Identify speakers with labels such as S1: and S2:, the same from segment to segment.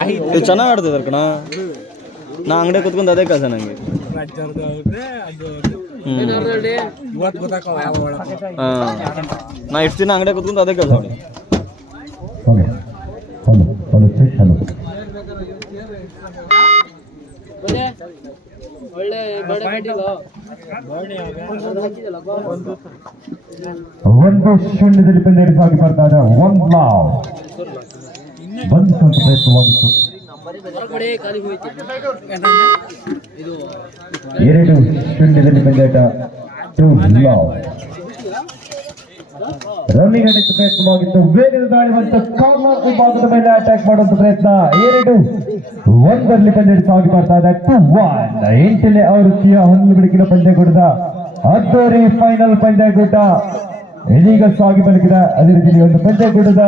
S1: ಇದು ಚೆನ್ನಾಗಿ ಆಡ್ತಿದಾರೆ ಕಣ. ನಾ ಅಂಗಡಿ ಕುತ್ಕೊಂಡು ಅದೇ ಕೆಲಸ ನಂಗೆ. ನಾ ಇಷ್ಟು ದಿನ ಅಂಗಡಿ ಕುತ್ಕೊಂಡು ಅದೇ ಕೆಲಸ ಮಾಡಿ.
S2: ಒಂದು ಶೂನ್ಯದಲ್ಲಿ ಪಂದ್ಯ ಬರ್ತಾ ಇದೆ ಒಂದು ಸ್ವಲ್ಪ ಪ್ರಯತ್ನವಾಗಿತ್ತು ಎರಡು ಶೂನ್ಯದಲ್ಲಿ ಪಂದ್ಯಾಟ ಟು ಲಾವ್ ರನ್ನಿಂಗ್ ಅಡಿತ ಪ್ರಯತ್ನವಾಗಿತ್ತು ವೇಗದ ದಾಳಿ ಮತ್ತು ಕಾರ್ನರ್ ವಿಭಾಗದ ಮೇಲೆ ಅಟ್ಯಾಕ್ ಮಾಡುವಂತ ಪ್ರಯತ್ನ. ಎರಡು ಒಂದರಲ್ಲಿ ಪಂದ್ಯ ಸಾಗಿ ಬರ್ತಾ ಇದೆ ಟು ಒನ್. ಎಂಟನೇ ಆವೃತ್ತಿಯ ಹೊಂದಲು ಬಿಡುಗಿನ ಪಂದ್ಯ ಪಂದ್ಯಕೂಟದ ಅದ್ದೂರಿ ಫೈನಲ್ ಪಂದ್ಯಕೂಟ ಇದೀಗ ಸಾಗಿ ಬಲಕಿದ ಅದೇ ರೀತಿ ಒಂದು ಪಂದ್ಯಕೂಟದ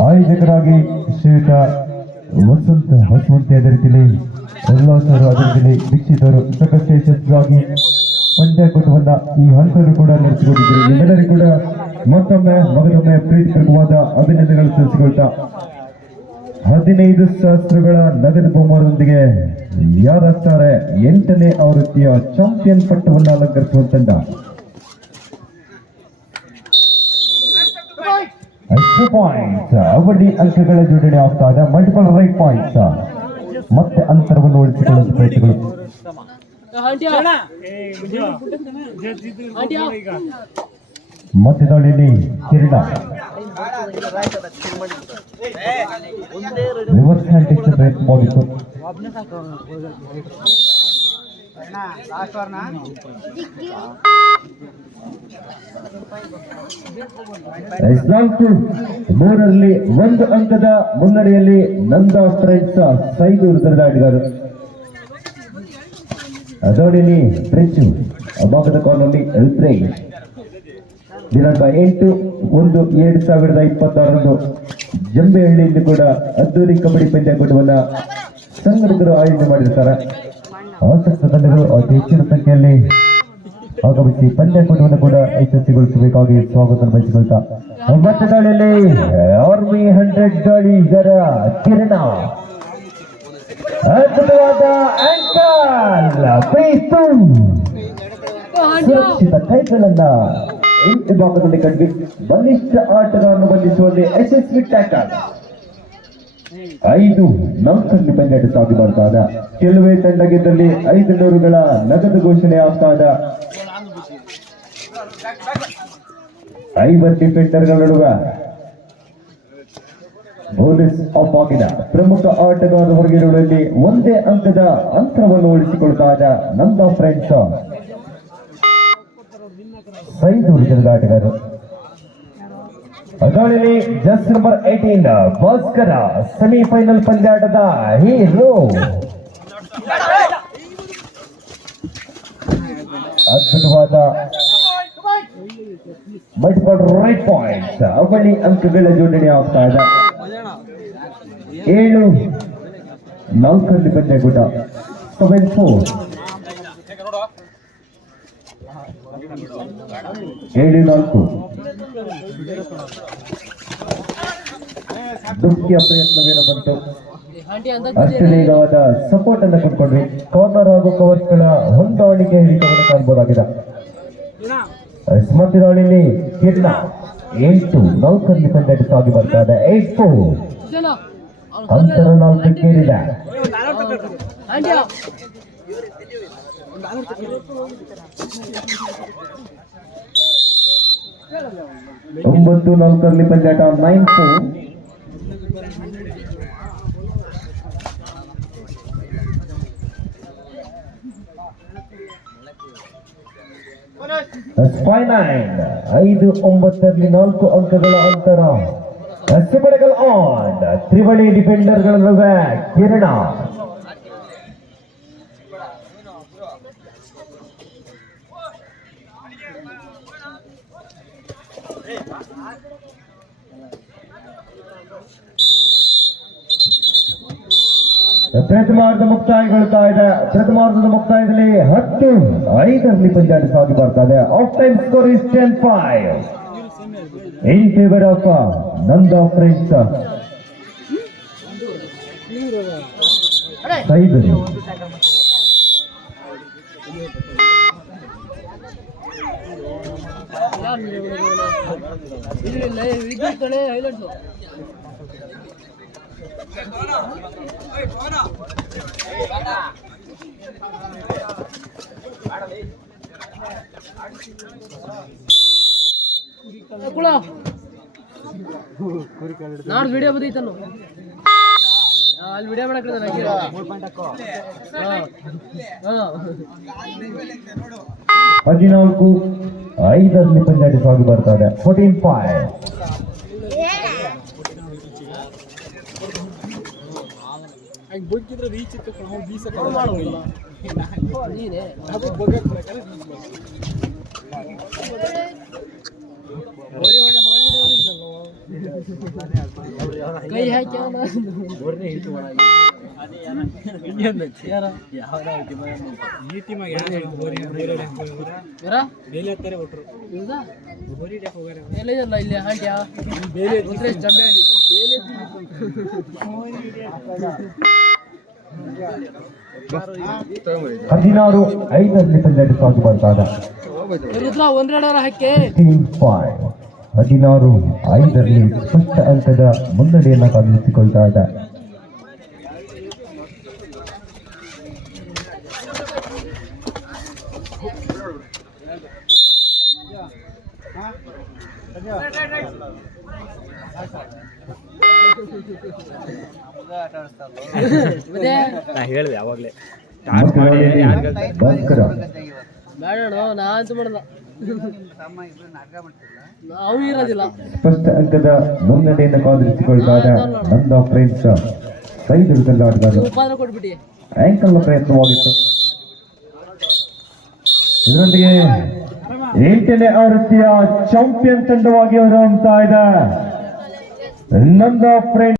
S2: ಆಯೋಜಕರಾಗಿ ಶ್ರೀಯುತ ವಸಂತ ಹಸುವಂತೆ ಅದರಿತಿಲಿ ಉಲ್ಲಾಸರು ಅದರಿತಿಲಿ ದೀಕ್ಷಿತರು ಸಕಷ್ಟೇ ರೀತಿಯಲ್ಲಿ ಪಂಚಾಯತ್ ಯಶಸ್ವಿಯಾಗಿ ಪಂದ್ಯಕೂಟವನ್ನ ಈ ಹಂತರು ಕೂಡ ನಡೆಸಿಕೊಂಡಿದ್ದರು ಎಲ್ಲರಿಗೂ ಕೂಡ ಮತ್ತೊಮ್ಮೆ ಮೊದಲೊಮ್ಮೆ ಪ್ರೀತಿಪೂರ್ವಕವಾದ ಅಭಿನಂದನೆಗಳು ತಿಳಿಸಿಕೊಳ್ತಾ ಹದಿನೈದು ಸಹಸ್ರಗಳ ನಗದು ಬಹುಮಾನದೊಂದಿಗೆ ಯಾರಾಗ್ತಾರೆ ಎಂಟನೇ ಆವೃತ್ತಿಯ ಚಾಂಪಿಯನ್ ಪಟ್ಟವನ್ನು ಅಲಂಕರಿಸುವ ಎಷ್ಟು ಪಾಯಿಂಟ್ಸ್ ಅವಧಿ ಅಂಕಗಳ ಜೋಡಣೆ ಆಗ್ತಾ ಇದೆ ಮಲ್ಟಿಪಲ್ ರೈಟ್ ಪಾಯಿಂಟ್ಸ್ ಮತ್ತೆ ಅಂತರವನ್ನು ಉಳಿಸಿಕೊಳ್ಳುವ ಪ್ರಯತ್ನಗಳು ಮತ್ತೆ ದಾಳಿಯಲ್ಲಿ ಕಿರೀಟ ರಿವರ್ಸ್ ಹ್ಯಾಂಡ್ ಟೆಚ್ ಪ್ರಯತ್ನವಾಗಿತ್ತು ನಾಲ್ಕು ಮೂರರಲ್ಲಿ ಒಂದು ಅಂಕದ ಮುನ್ನಡೆಯಲ್ಲಿ ನಂದ ಫ್ರೆಂಡ್ಸ್ ಸೈದು ದರದಾಡಿದರು ಅದೋಡಿನಿ ಫ್ರೆಂಚ್ ಅಭಾಗದ ಕಾರ್ನಲ್ಲಿ ಎಲ್ತ್ರೇ ದಿನಾಂಕ ಎಂಟು ಒಂದು ಎರಡು ಸಾವಿರದ ಇಪ್ಪತ್ತಾರರಂದು ಜಂಬೆಹಳ್ಳಿಯಲ್ಲಿ ಕೂಡ ಅದ್ದೂರಿ ಕಬಡ್ಡಿ ಪಂದ್ಯಾಕೂಟವನ್ನ ಸಂಘಟಕರು ಆಯೋಜನೆ ಮಾಡಿರ್ತಾರೆ ಆಸಕ್ತ ತಂಡಗಳು ಅತಿ ಹೆಚ್ಚಿನ ಸಂಖ್ಯೆಯಲ್ಲಿ ಆಗಮಿಸಿ ಪಂದ್ಯಾಕೂಟವನ್ನು ಕೂಡ ಯಶಸ್ವಿಗೊಳಿಸಬೇಕಾಗಿ ಸ್ವಾಗತ ಬಯಸಿಕೊಳ್ತಾ. ದಾಳಿಯಲ್ಲಿ ಆರ್ಮಿ ಹಂಡ್ರೆಡ್ ದಾಳಿ ಇದರ ಕಿರಣ. ಅದ್ಭುತವಾದ ಸುರಕ್ಷಿತ ಕೈಗಳನ್ನ ಎಂಟು ಭಾಗದಲ್ಲಿ ಕಂಡು ಬಲಿಷ್ಠ ಆಟಗಾರನ್ನು ಬಂಧಿಸುವಲ್ಲಿ ಯಶಸ್ವಿ ಟ್ಯಾಕಲ್ ಐದು ನಾಲ್ಕಲ್ಲಿ ಸಂಖ್ಯೆ ಸಾಗಿ ಕೆಲವೇ ತಂಡ ಗೆದ್ದಲ್ಲಿ ಐದು ನೂರುಗಳ ನಗದು ಘೋಷಣೆ ಆಗ್ತಾ ಐವತ್ತು ಡಿಫೆಂಡರ್ಗಳ ನಡುವೆ ಪೊಲೀಸ್ ಆಫ್ ಆಗಿದ ಪ್ರಮುಖ ಆಟಗಾರ ಹೊರಗಿರುವಲ್ಲಿ ಒಂದೇ ಅಂಕದ ಅಂತರವನ್ನು ಉಳಿಸಿಕೊಳ್ತಾ ಇದ್ದ ನಂದ ಫ್ರೆಂಡ್ಸ್. ಸೈದೂರು ಜನದ ಆಟಗಾರರು. ಅದಾಳಿಲಿ just number eighteen Bhaskar semifinal ಪಂದ್ಯಾಟದ hero. ಅದ್ಭುತವಾದ ಮಲ್ಟಿಪಲ್ ರೈಟ್ ಪಾಯಿಂಟ್ ಅವಳಿ ಅಂಕಗಳ ಜೋಡಣೆ ಆಗ್ತಾ ಇದೆ? ಏಳು. ನಾಲ್ಕರಲ್ಲಿ ಗುಡ್ಡ ಸೆವೆನ್ ಫೋರ್ ಏಳು ನಾಲ್ಕು. ದುಃಖಿಯ ಪ್ರಯತ್ನವೇನು ಬಂತು. ಅಷ್ಟೇಗವಾದ ಸಪೋರ್ಟ್ ಅನ್ನು ಕೊಟ್ಕೊಂಡ್ವಿ. ಕಾರ್ನರ್ ಹಾಗೂ ಕವರ್ಸ್ಗಳ ಹೊಂದಾಣಿಕೆ ಹಿಡಿತವನ್ನು ಕಾಣಬಹುದಾಗಿದೆ ಸ್ಮೃತಿ ದಾಳಿಯಲ್ಲಿ ಕಿರಣ ಎಂಟು ನೌಕರ್ಲಿ ಪಂದ್ಯಕ್ಕೆ ಸಾಗಿ ಬರ್ತಾ ಇದೆ ಏಟ್ ಫೋರ್ ಅಂತರ ಒಂಬತ್ತು ನಾಲ್ಕರಲ್ಲಿ ಪಂಚಾಯತ್ ನೈನ್ ಫೋರ್ ಐದು ಒಂಬತ್ತರಲ್ಲಿ ನಾಲ್ಕು ಅಂಕಗಳ ಅಂತರ. ಹಸಿಬಡಗಲ್ ಆನ್ ತ್ರಿವಳಿ ಡಿಫೆಂಡರ್ಗಳ ಕಿರಣ. ಪ್ರಥಮಾರ್ಧ ಮುಕ್ತಾಯಗೊಳ್ತಾ ಇದೆ ಪ್ರಥಮಾರ್ಧದ ಮುಕ್ತಾಯದಲ್ಲಿ ಹತ್ತು ಐದರಲ್ಲಿ ಪಂಜಾಬ್ ಸಾಗಿ ಬರ್ತಾ ಇದೆ half time score is ten five in favour of Nanda friends ಸೈದರು
S3: ಕುಳ ನಾಡ್ ವಿಡಿಯೋ ಬದೈತನು ಅಲ್ಲಿ ವಿಡಿಯೋ ಮಾಡಕ್
S2: ಹದಿನಾಲ್ಕು ಐದರಲ್ಲಿ ಪಂಜಾಟಿ ಸಾಗಿ ಬರ್ತಾ ಇದೆ. ಫೋರ್ಟೀನ್ ಫೈವ್
S3: ಬುಕ್ಕಿದ್ರೆ ರೀಚ್ ಇತ್ತು ಕಣ ಬೀಸ ನೀನೆ ಕೈ ಹಾಕಿ
S2: ಹದಿನಾರು ಐದರಲ್ಲಿ ಇದೆ
S3: ರುದ್ರ ಒಂದೆರಡರ ಹಾಕಿ
S2: ಹದಿನಾರು ಐದರಲ್ಲಿ ಸ್ಪಷ್ಟ ಅಂಕದ ಮುನ್ನಡೆಯನ್ನು ಕಾಣಿಸಿಕೊಳ್ತಾ ಇದೆ.
S1: ನಾ ಹೇಳಿದೆ ಯಾವಾಗಲೇ.
S2: ಮಾಡಿ
S3: ಬೇಡ ನಾ ಅಂತ ಮಾಡಲ್ಲ. ನಾವು ಇರೋದಿಲ್ಲ.
S2: ಫಸ್ಟ್ ಅಂಕದ ಇದೆ ನಂದ ಫ್ರೆಂಡ್ಸ್ ಕೈ
S3: ಉಪಾದ್ರ ಕೊಟ್ಬಿಟ್ಟಿ.
S2: ಆಂಕಲ್ನ ಪ್ರಯತ್ನವಾಗಿತ್ತು ಇದರೊಂದಿಗೆ ಎಂಟನೇ ಆವೃತ್ತಿಯ ಚಾಂಪಿಯನ್ ತಂಡವಾಗಿ ಹೊರಹೊಮ್ತಾ ಇದೆ. ನಂದ ಫ್ರೆಂಡ್ಸ್